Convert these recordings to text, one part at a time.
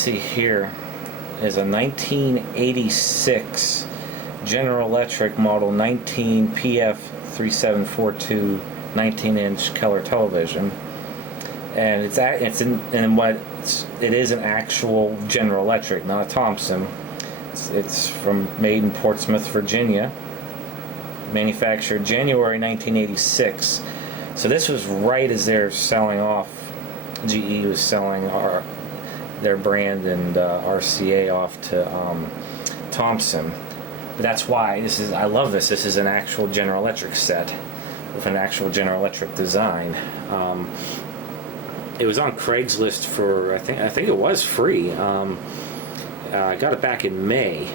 see here is a 1986 General Electric model 19PF3742 19-inch color television, and it is an actual General Electric, not a Thompson. It's made in Portsmouth, Virginia, manufactured January 1986. So this was right as they're selling off. GE was selling their brand and RCA off to Thompson. But that's why I love this. This is an actual General Electric set with an actual General Electric design. It was on Craigslist for I think it was free. I got it back in May,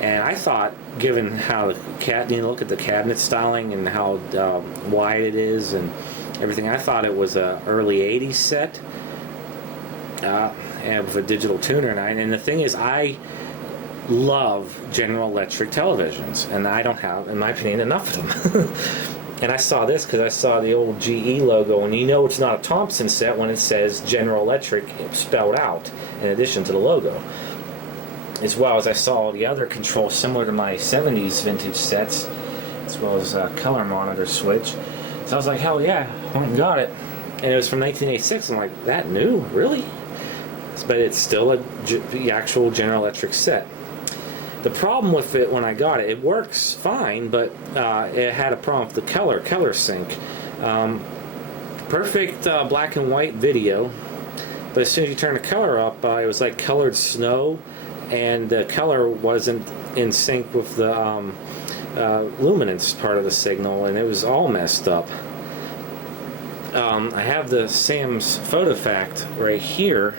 and I thought, given how look at the cabinet styling and how wide it is and everything, I thought it was a early '80s set, and with a digital tuner. And the thing is, I love General Electric televisions, and I don't have, in my opinion, enough of them. And I saw this because I saw the old GE logo, and you know it's not a Thompson set when it says General Electric spelled out in addition to the logo. As well as I saw the other controls similar to my 70s vintage sets, as well as a color monitor switch. So I was like, hell yeah, I went and got it. And it was from 1986. I'm like, that new? Really? But it's still the actual General Electric set. The problem with it when I got it, it works fine, but it had a problem with the color sync. Perfect black and white video, but as soon as you turn the color up, it was like colored snow, and the color wasn't in sync with the luminance part of the signal, and it was all messed up. I have the Sam's photo fact right here,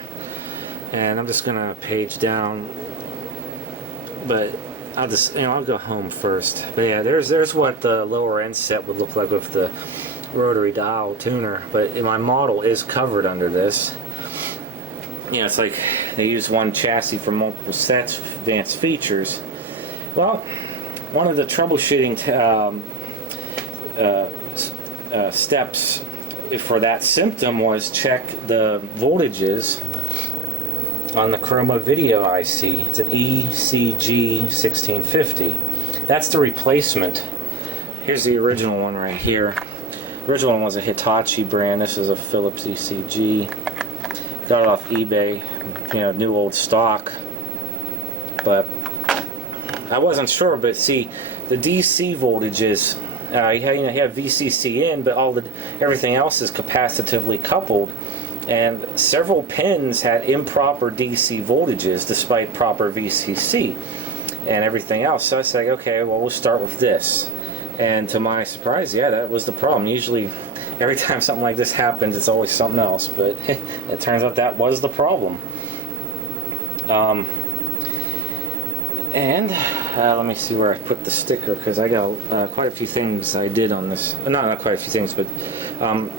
and I'm just gonna page down. But I'll go home first. But yeah, there's what the lower end set would look like with the rotary dial tuner. But my model is covered under this. It's like they use one chassis for multiple sets with advanced features. Well, one of the troubleshooting steps for that symptom was check the voltages on the Chroma video IC. It's an ECG 1650. That's the replacement. Here's the original one right here. The original one was a Hitachi brand. This is a Philips ECG. Got it off eBay. New old stock. But I wasn't sure. But see, the DC voltages, you have VCC in, but everything else is capacitively coupled. And several pins had improper DC voltages despite proper VCC and everything else. So I said, okay, well, we'll start with this. And to my surprise, yeah, that was the problem. Usually, every time something like this happens, it's always something else. But it turns out that was the problem. Let me see where I put the sticker, because I got quite a few things I did on this. Not quite a few things, but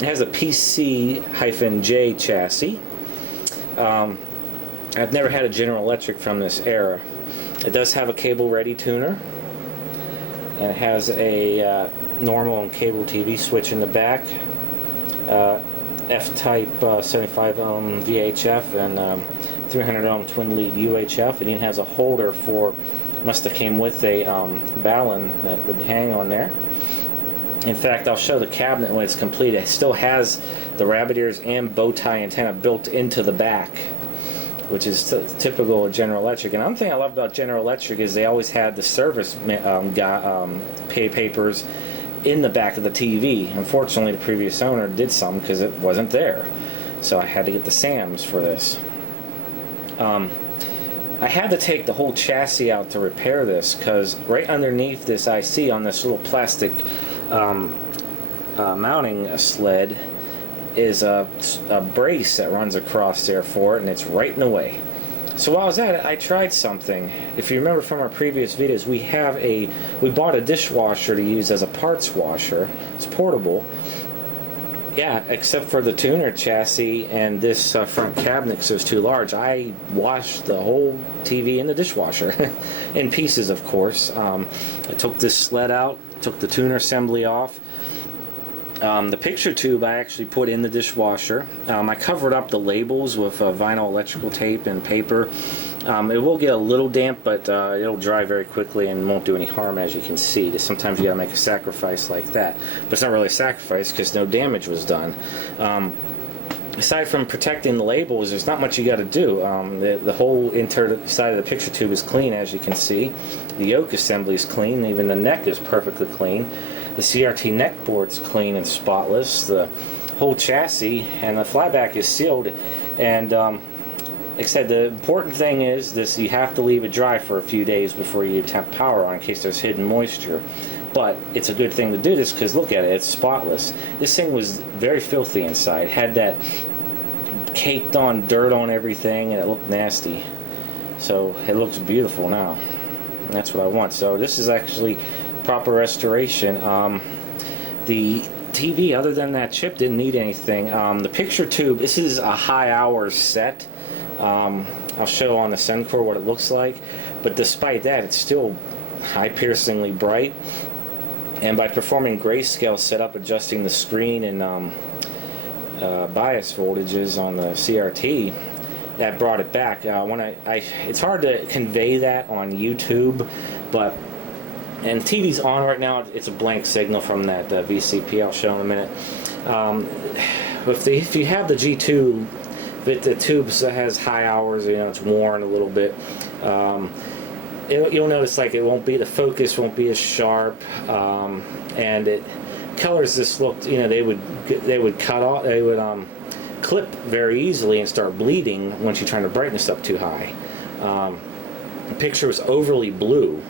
it has a PC-J chassis. I've never had a General Electric from this era. It does have a cable-ready tuner, and it has a normal and cable TV switch in the back, F-type 75 ohm VHF, and 300 ohm twin lead UHF. It even has a holder for, must have came with a ballon that would hang on there. In fact, I'll show the cabinet when it's complete. It still has the rabbit ears and bow tie antenna built into the back, which is typical of General Electric. And another thing I love about General Electric is they always had the service papers in the back of the TV. Unfortunately, the previous owner did some because it wasn't there. So I had to get the Sam's for this. I had to take the whole chassis out to repair this, because right underneath this IC on this little plastic mounting sled is a brace that runs across there for it, and it's right in the way. So while I was at it, I tried something. If you remember from our previous videos, we bought a dishwasher to use as a parts washer. It's portable. Yeah, except for the tuner chassis and this front cabinet, because it was too large. I washed the whole TV in the dishwasher, in pieces, of course. I took this sled out, took the tuner assembly off, The picture tube I actually put in the dishwasher. I covered up the labels with vinyl electrical tape and paper. It will get a little damp, but it'll dry very quickly and won't do any harm, as you can see. Sometimes you gotta make a sacrifice like that, but it's not really a sacrifice because no damage was done. Aside from protecting the labels, there's not much you got to do. The whole side of the picture tube is clean, as you can see. The yoke assembly is clean. Even the neck is perfectly clean. The CRT neck board's clean and spotless. The whole chassis and the flyback is sealed. And like I said, the important thing is this: you have to leave it dry for a few days before you tap power on, in case there's hidden moisture. But it's a good thing to do this because look at it, it's spotless. This thing was very filthy inside. Had that caked on dirt on everything, and it looked nasty. So it looks beautiful now. And that's what I want. So this is actually proper restoration. The TV, other than that chip, didn't need anything. The picture tube, this is a high hours set. I'll show on the Sencor what it looks like. But despite that, it's still eye-piercingly bright. And by performing grayscale setup, adjusting the screen and bias voltages on the CRT, that brought it back. It's hard to convey that on YouTube, but and TV's on right now. It's a blank signal from that VCP. I'll show in a minute. If you have the G2, the tubes that has high hours, it's worn a little bit. You'll notice like the focus won't be as sharp, and it colors just looked, they would cut off, they would clip very easily and start bleeding once you turn the brightness up too high. The picture was overly blue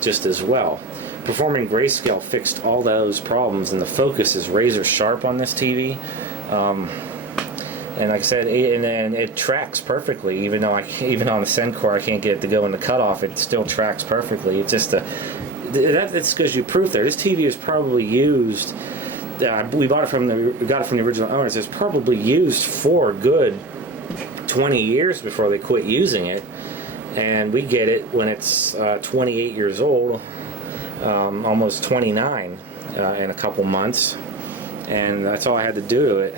just as well. Performing grayscale fixed all those problems, and the focus is razor sharp on this TV. And like I said, and it tracks perfectly. Even on the Sencor, I can't get it to go in the cutoff. It still tracks perfectly. It's just that's because you proof there. This TV is probably used. We got it from the original owners. It's probably used for a good 20 years before they quit using it. And we get it when it's 28 years old, almost 29 in a couple months, and that's all I had to do to it.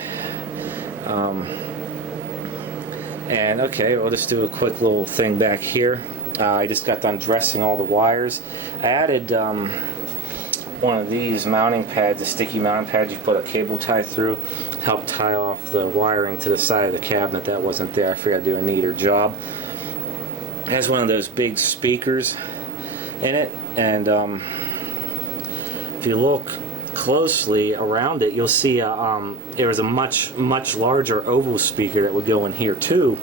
And okay, we'll just do a quick little thing back here. I just got done dressing all the wires. I added one of these mounting pads, a sticky mounting pad you put a cable tie through, help tie off the wiring to the side of the cabinet that wasn't there. I figured I'd do a neater job. It has one of those big speakers in it, and if you look closely around it, you'll see there was a much larger oval speaker that would go in here too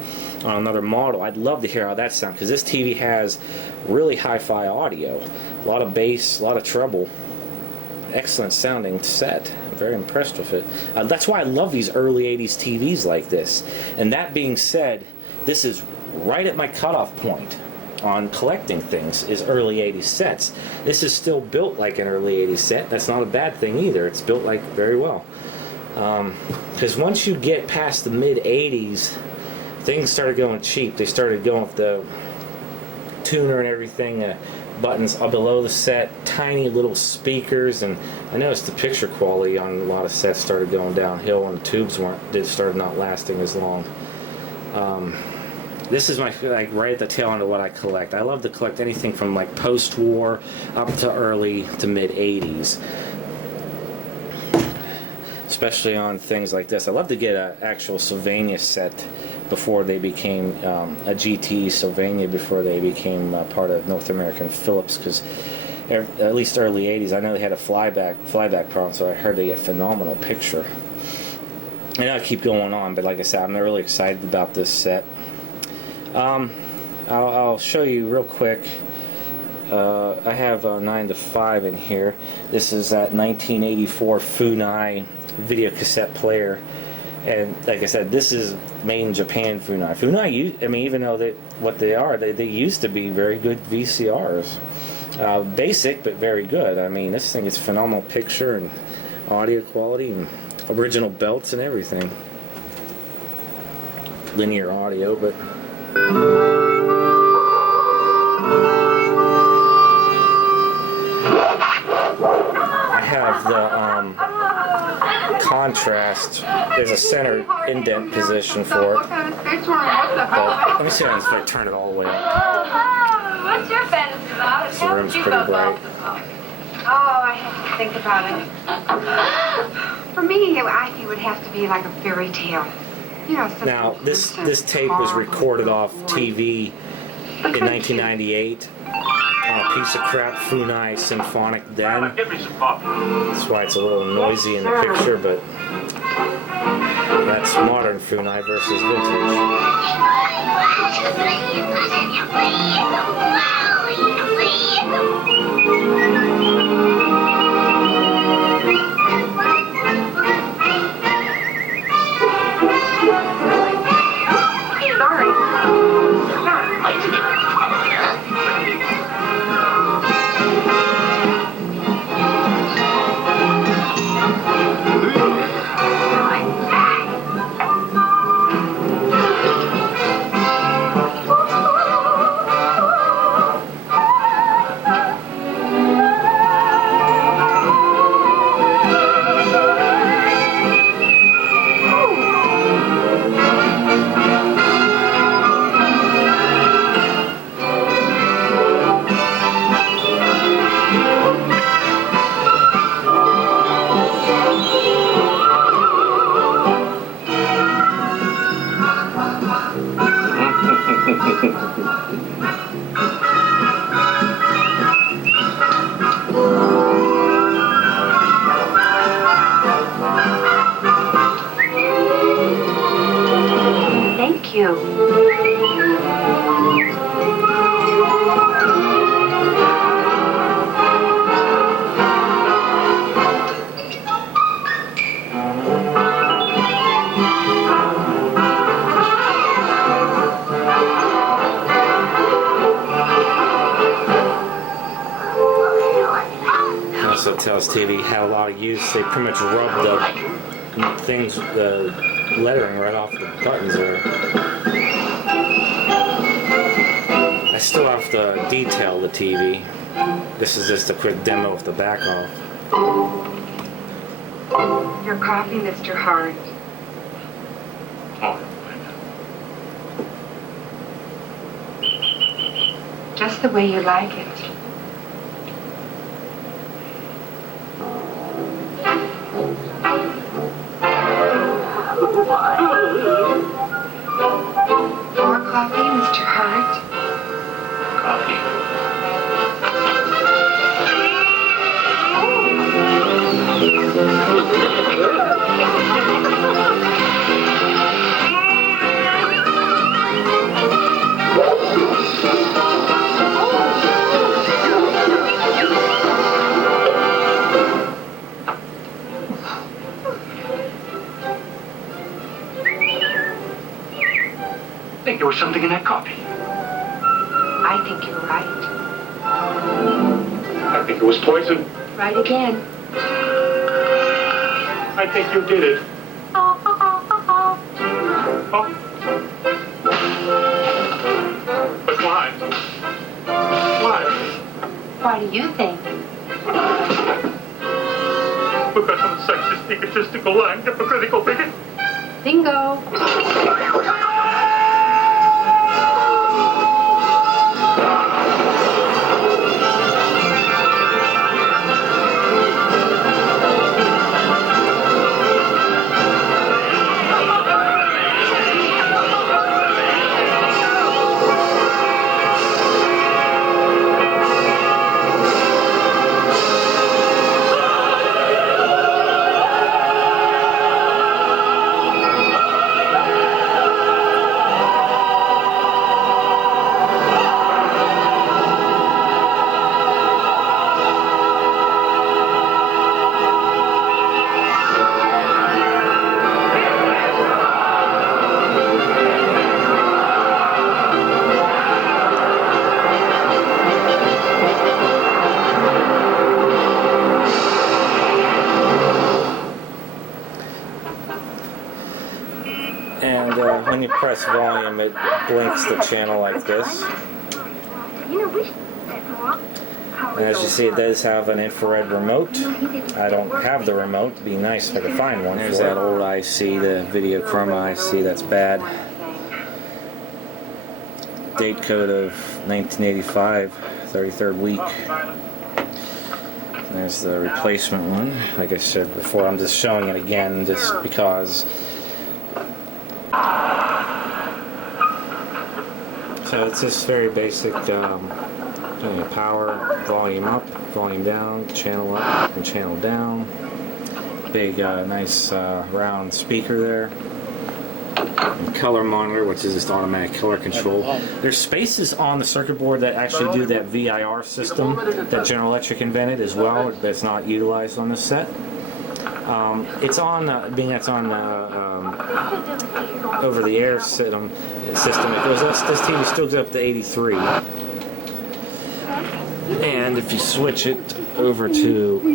on another model. I'd love to hear how that sounds, because this TV has really hi-fi audio, a lot of bass, a lot of treble, excellent sounding set. I'm very impressed with it. That's why I love these early 80s TVs like this. And that being said, this is right at my cutoff point on collecting things, is early 80s sets. This is still built like an early 80s set. That's not a bad thing either. It's built like very well. Because once you get past the mid 80s, things started going cheap. They started going with the tuner and everything, buttons up below the set, tiny little speakers, and I noticed the picture quality on a lot of sets started going downhill, and the tubes started not lasting as long. This is my right at the tail end of what I collect. I love to collect anything from like post-war up to early to mid 80s, especially on things like this. I love to get an actual Sylvania set before they became a GT Sylvania, before they became part of North American Philips, because at least early 80s, I know they had a flyback problem, so I heard they get phenomenal picture. I know I keep going on, but like I said, I'm really excited about this set. I'll show you real quick. I have a 9 to 5 in here. This is that 1984 Funai video cassette player, and like I said, this is made in Japan. Funai, even though they used to be very good VCRs. Basic but very good. This thing is phenomenal picture and audio quality and original belts and everything. Linear audio, but I have contrast. There's a center indent position for it. But let me see if I turn it all the way up. What's your fantasy about it? The room's pretty bright. Oh, I have to think about it. For me, I think it would have to be like a fairy tale. You know, now, this tape was recorded off TV in 1998 on a piece of crap Funai symphonic den. That's why it's a little noisy in the picture, but that's modern Funai versus Thank you. Also tells TV had a lot of use. They pretty much rubbed the things, the lettering right off the buttons there. I still have to detail the TV. This is just a quick demo of the back off. Your coffee, Mr. Hart. Just the way you like it. More coffee, Mr. Hart? I think there was something in that coffee. I think you're right. I think it was poison. Right again. I think you did it. Oh. But why? Why? Why do you think? Because I'm a sexist, egotistical, lying, hypocritical bigot. Bingo. And when you press volume, it blinks the channel like this. You know, we should How And as you see, it does have an infrared remote. I don't have the remote. It'd be nice if I could find one. There's that old IC, the video Chroma IC. That's bad. Date code of 1985, 33rd week. There's the replacement one. Like I said before, I'm just showing it again just because. So it's just very basic power, volume up, volume down, channel up and channel down. Big nice round speaker there. And color monitor, which is just automatic color control. There's spaces on the circuit board that actually do that VIR system that General Electric invented as well, that's not utilized on this set. It's on, being that's on over-the-air system, it goes up, this TV still goes up to 83. And if you switch it over to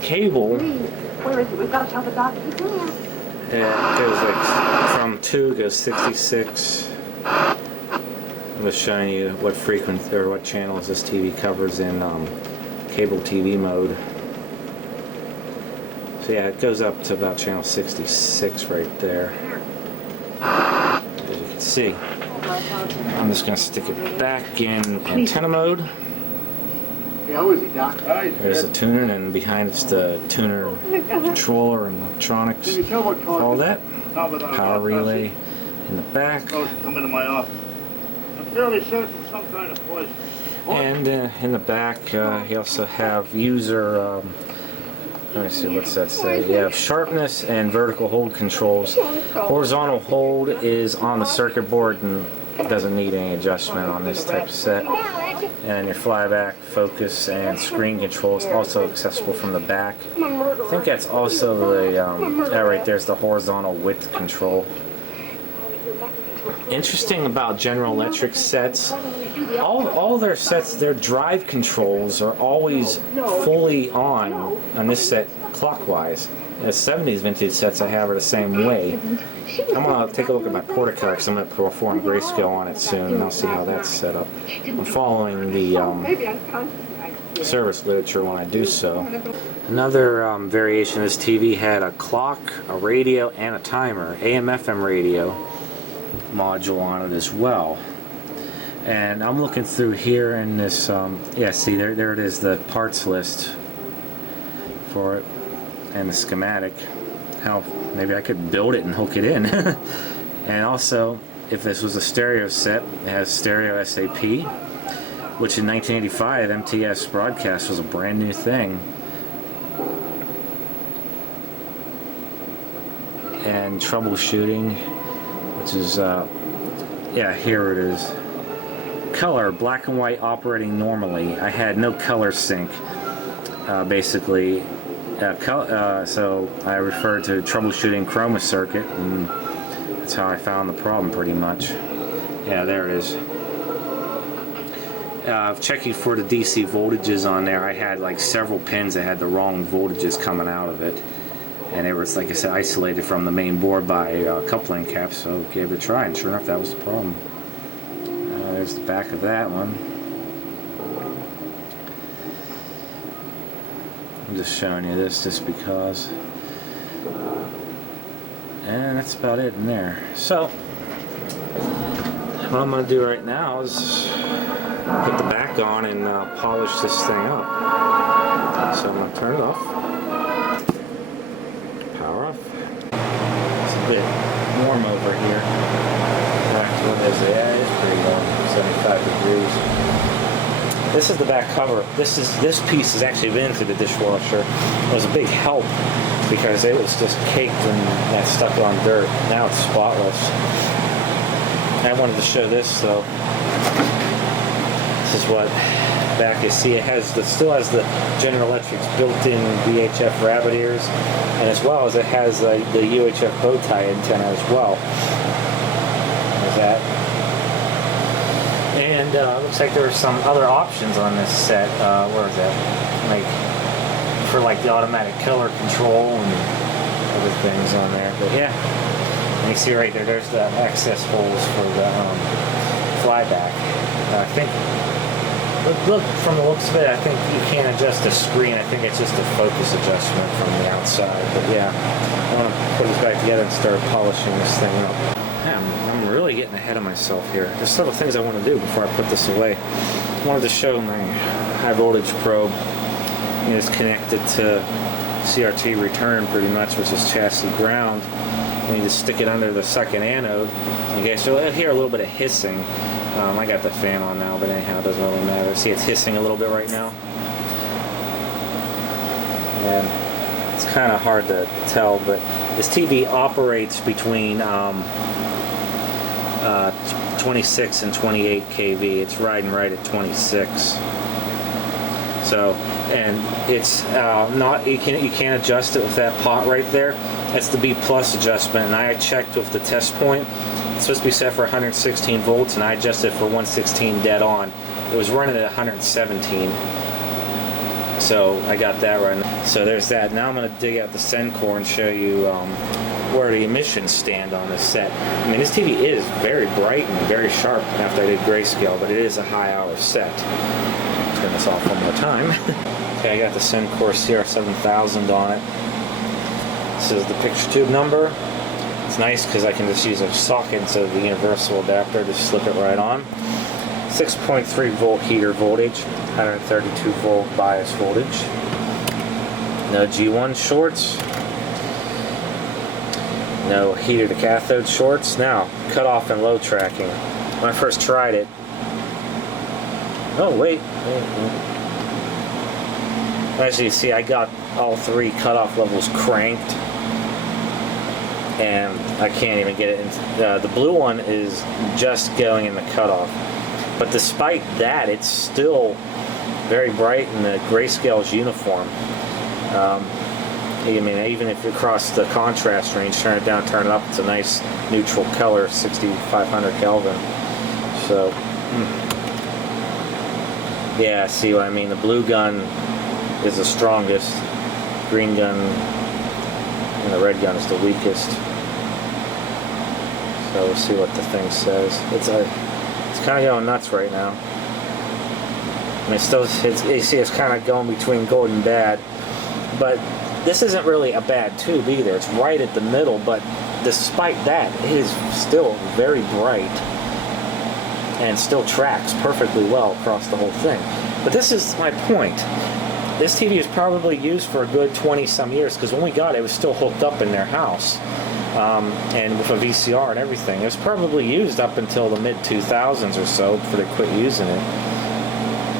cable, it goes like from 2 goes 66. I'm just showing you what frequency or what channels this TV covers in cable TV mode. So yeah, it goes up to about channel 66 right there. As you can see, I'm just going to stick it back in antenna mode. There's a tuner, and behind it's the tuner controller and electronics. All that. Power relay in the back. And in the back, you also have user. Let me see, what's that say? You have sharpness and vertical hold controls. Horizontal hold is on the circuit board and doesn't need any adjustment on this type of set. And your flyback, focus, and screen control is also accessible from the back. I think that's also the, right there's the horizontal width control. Interesting about General Electric sets, all their sets, their drive controls are always fully on this set clockwise. The 70s vintage sets I have are the same way. I'm going to take a look at my Portico because I'm going to perform grayscale on it soon, and I'll see how that's set up. I'm following the service literature when I do so. Another variation of this TV had a clock, a radio, and a timer, AM/FM radio module on it as well. And I'm looking through here in this, yeah, see there it is, the parts list for it and the schematic. How maybe I could build it and hook it in. And also, if this was a stereo set, it has stereo SAP, which in 1985 MTS broadcast was a brand new thing. And troubleshooting, which is yeah, here it is. Color, black and white operating normally. I had no color sync, basically. So I referred to troubleshooting Chroma circuit, and that's how I found the problem pretty much. Yeah, there it is. Checking for the DC voltages on there, I had like several pins that had the wrong voltages coming out of it. And it was, like I said, isolated from the main board by coupling caps, so gave it a try, and sure enough, that was the problem. There's the back of that one. I'm just showing you this just because. And that's about it in there. So, what I'm going to do right now is put the back on and polish this thing up. So I'm going to turn it off. Power off. It's a bit warm over here. Yeah, it's pretty warm, 75 degrees. This is the back cover. This piece has actually been through the dishwasher. It was a big help because it was just caked and that stuck on dirt. Now it's spotless. I wanted to show this though. This is what back you see. It still has the General Electric's built-in VHF rabbit ears, and as well as it has the UHF bow tie antenna as well. There's that. And looks like there were some other options on this set. Where is that? Like for like the automatic color control and other things on there. But yeah, and you see right there, there's the access holes for the flyback. I think look, from the looks of it, I think you can't adjust the screen. I think it's just a focus adjustment from the outside. But yeah, I want to put this back together and start polishing this thing up. Yeah, I'm really getting ahead of myself here. There's several things I want to do before I put this away. I wanted to show my high voltage probe. It's connected to CRT return pretty much, which is chassis ground. You need to stick it under the second anode. You guys will hear a little bit of hissing. I got the fan on now, but anyhow, it doesn't really matter. See, it's hissing a little bit right now. And it's kind of hard to tell, but this TV operates between 26 and 28 kV. It's riding right at 26. So, and it's not, you can't adjust it with that pot right there. That's the B plus adjustment, and I checked with the test point. It's supposed to be set for 116 volts, and I adjusted it for 116 dead on. It was running at 117. So I got that right. So there's that. Now I'm going to dig out the Sencor and show you where the emissions stand on this set. I mean, this TV is very bright and very sharp after I did grayscale, but it is a high hour set. Turn this off one more time. Okay, I got the Sencor CR7000 on it. This is the picture tube number. It's nice because I can just use a socket instead of the universal adapter to slip it right on. 6.3 volt heater voltage, 132 volt bias voltage. No G1 shorts. No heater to cathode shorts. Now, cutoff and low tracking. When I first tried it, oh wait. As you see, I got all three cutoff levels cranked, and I can't even get it in. The blue one is just going in the cutoff, but despite that, it's still very bright and the grayscale is uniform. I mean, even if you cross the contrast range, turn it down, turn it up, it's a nice neutral color, 6500 Kelvin. So, yeah, see what I mean? The blue gun is the strongest, green gun and the red gun is the weakest. So we'll see what the thing says. It's kind of going nuts right now. I mean, you see it's kind of going between good and bad, but this isn't really a bad tube either. It's right at the middle, but despite that, it is still very bright and still tracks perfectly well across the whole thing. But this is my point. This TV is probably used for a good 20 some years, because when we got it, it was still hooked up in their house, and with a VCR and everything. It was probably used up until the mid 2000s or so before they quit using it.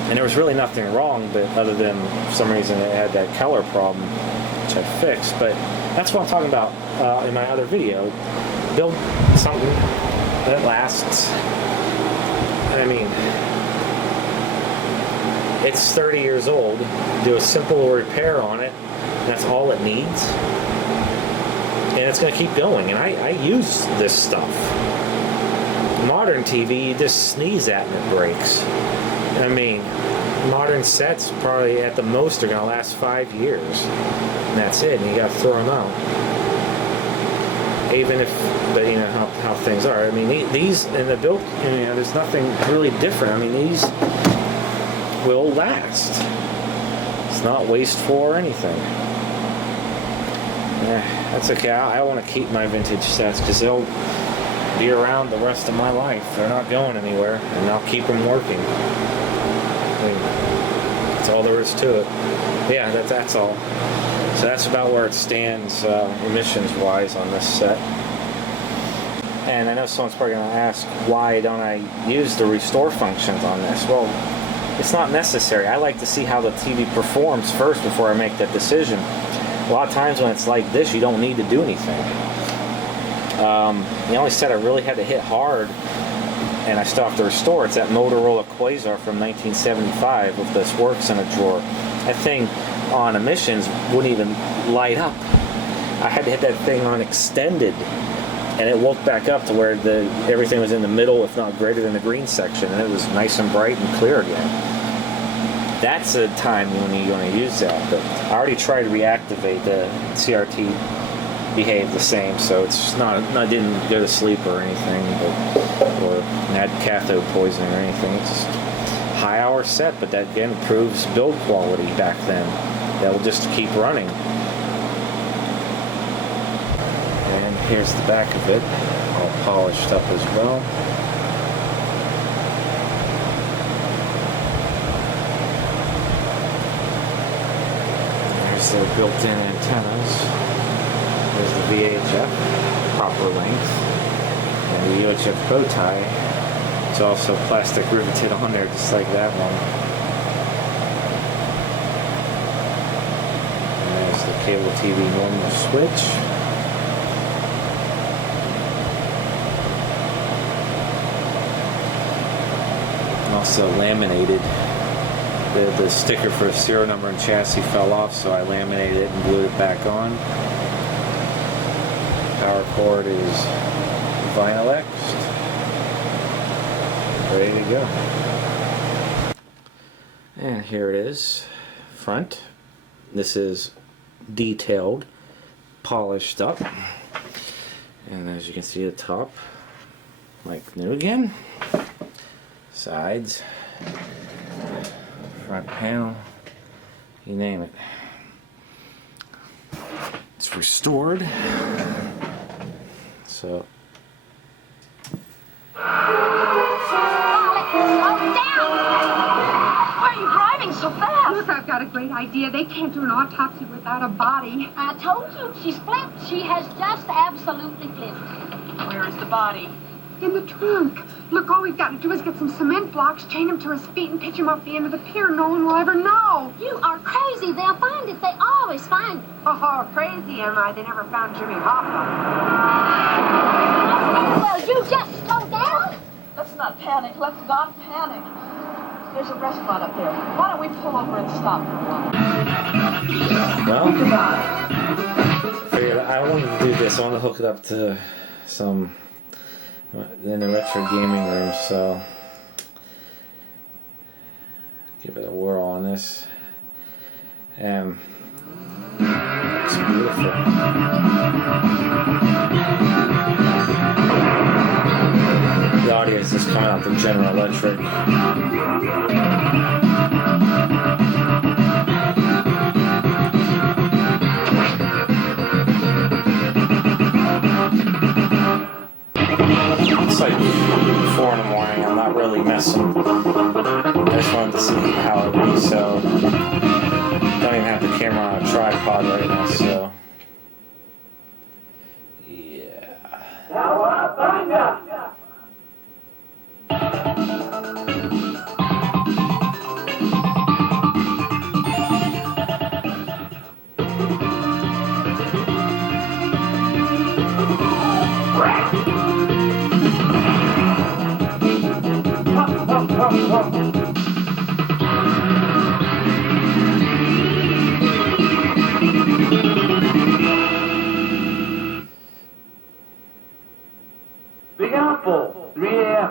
And there was really nothing wrong, but other than for some reason it had that color problem, which I fixed. But that's what I'm talking about in my other video. Build something that lasts. I mean, it's 30 years old. Do a simple repair on it. That's all it needs. And it's going to keep going. And I use this stuff. Modern TV, you just sneeze at and it breaks. I mean, modern sets probably at the most are going to last 5 years. And that's it. And you got to throw them out. Even if, but you know how things are. I mean, these in the build, you know, there's nothing really different. I mean, these will last. It's not wasteful or anything. Yeah, that's okay. I want to keep my vintage sets because they'll be around the rest of my life. They're not going anywhere, and I'll keep them working. I mean, that's all there is to it. Yeah, that's all. So that's about where it stands emissions-wise on this set. And I know someone's probably going to ask, why don't I use the restore functions on this? Well, it's not necessary. I like to see how the TV performs first before I make that decision. A lot of times when it's like this, you don't need to do anything. The only set I really had to hit hard, and I still have to restore, it's that Motorola Quasar from 1975 with this works in a drawer. That thing on emissions wouldn't even light up. I had to hit that thing on extended, and it woke back up to where everything was in the middle, if not greater than the green section, and it was nice and bright and clear again. That's a time when you want to use that. But I already tried to reactivate the CRT, behaved the same, so it's not. I didn't go to sleep or anything, or had cathode poisoning or anything. It's just high hour set, but that again proves build quality back then. That will just keep running. And here's the back of it, all polished up as well. There's their built-in antennas. There's the VHF, proper length, and the UHF bow tie. It's also plastic riveted on there, just like that one. And there's the cable TV normal switch. Also laminated. The sticker for the serial number and chassis fell off, so I laminated it and glued it back on. Power cord is vinyl X'd. Ready to go. And here it is, front. This is detailed, polished up. And as you can see at the top, like new again. Sides. Front panel, you name it. It's restored. So. So fast. Look, I've got a great idea. They can't do an autopsy without a body. I told you, she's flipped. She has just absolutely flipped. Where is the body? In the trunk. Look, all we've got to do is get some cement blocks, chain him to his feet, and pitch him off the end of the pier. No one will ever know. You are crazy. They'll find it. They always find it. Oh, crazy am I? They never found Jimmy Hoffa. Well, you just slow down. Let's not panic. Let's not panic. There's a restaurant up there. Why don't we pull over and stop for a while? Well, figured I wanted to do this. I want to hook it up to some in the retro gaming room, so give it a whirl on this. It's beautiful. The audio is just coming out the General Electric. It's like 4 in the morning. I'm not really messing. I just wanted to see how it would be, so don't even have the camera on a tripod right now, so yeah. Big Apple, 3 a.m.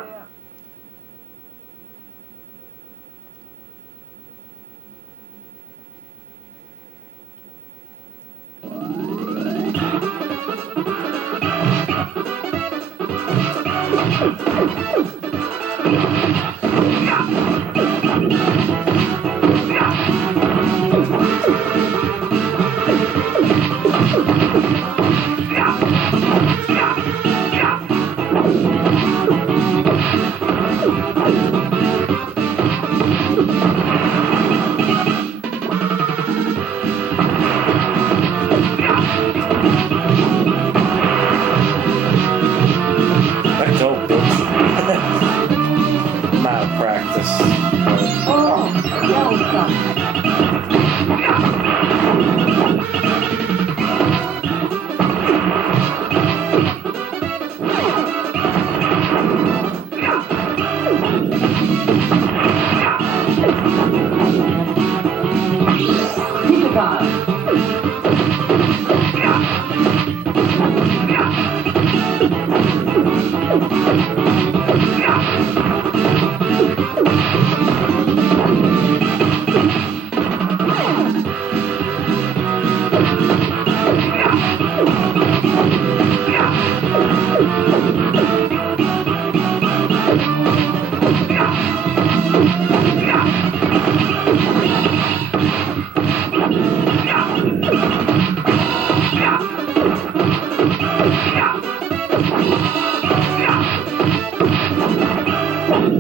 I'm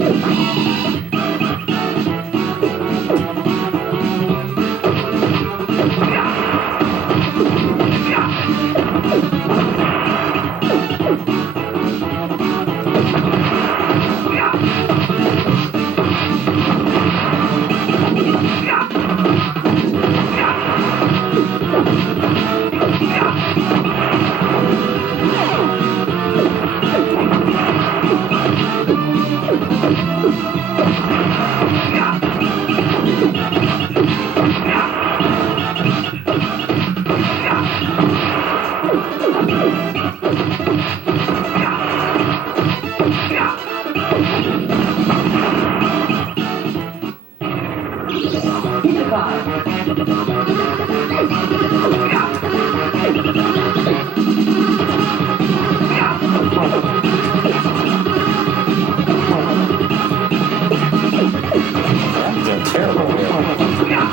doing terrible here.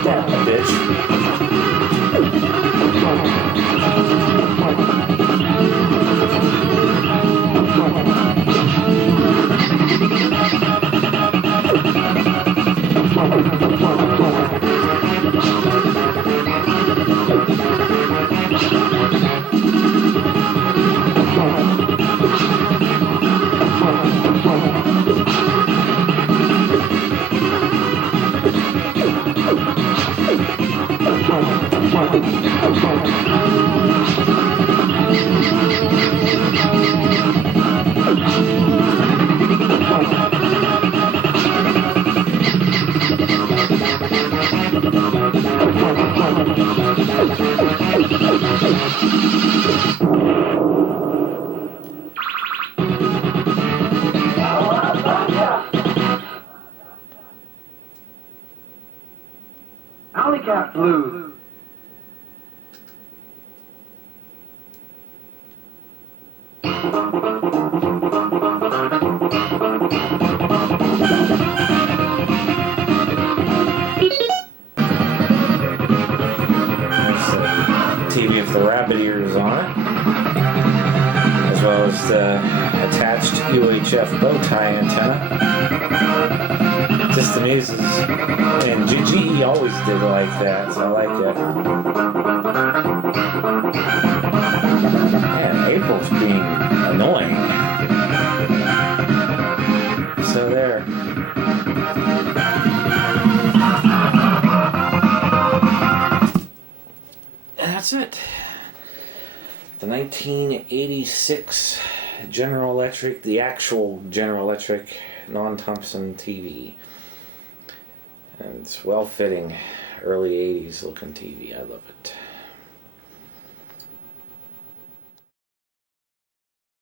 That bitch. Alley Cat Blues. TV with the rabbit ears on it, as well as the attached UHF bow tie antenna. Just amuses, and GE always did like that, so I like it. Man, April's being annoying. So there. And that's it. The 1986 General Electric, the actual General Electric non-Thompson TV. And it's well-fitting, early 80s looking TV. I love it.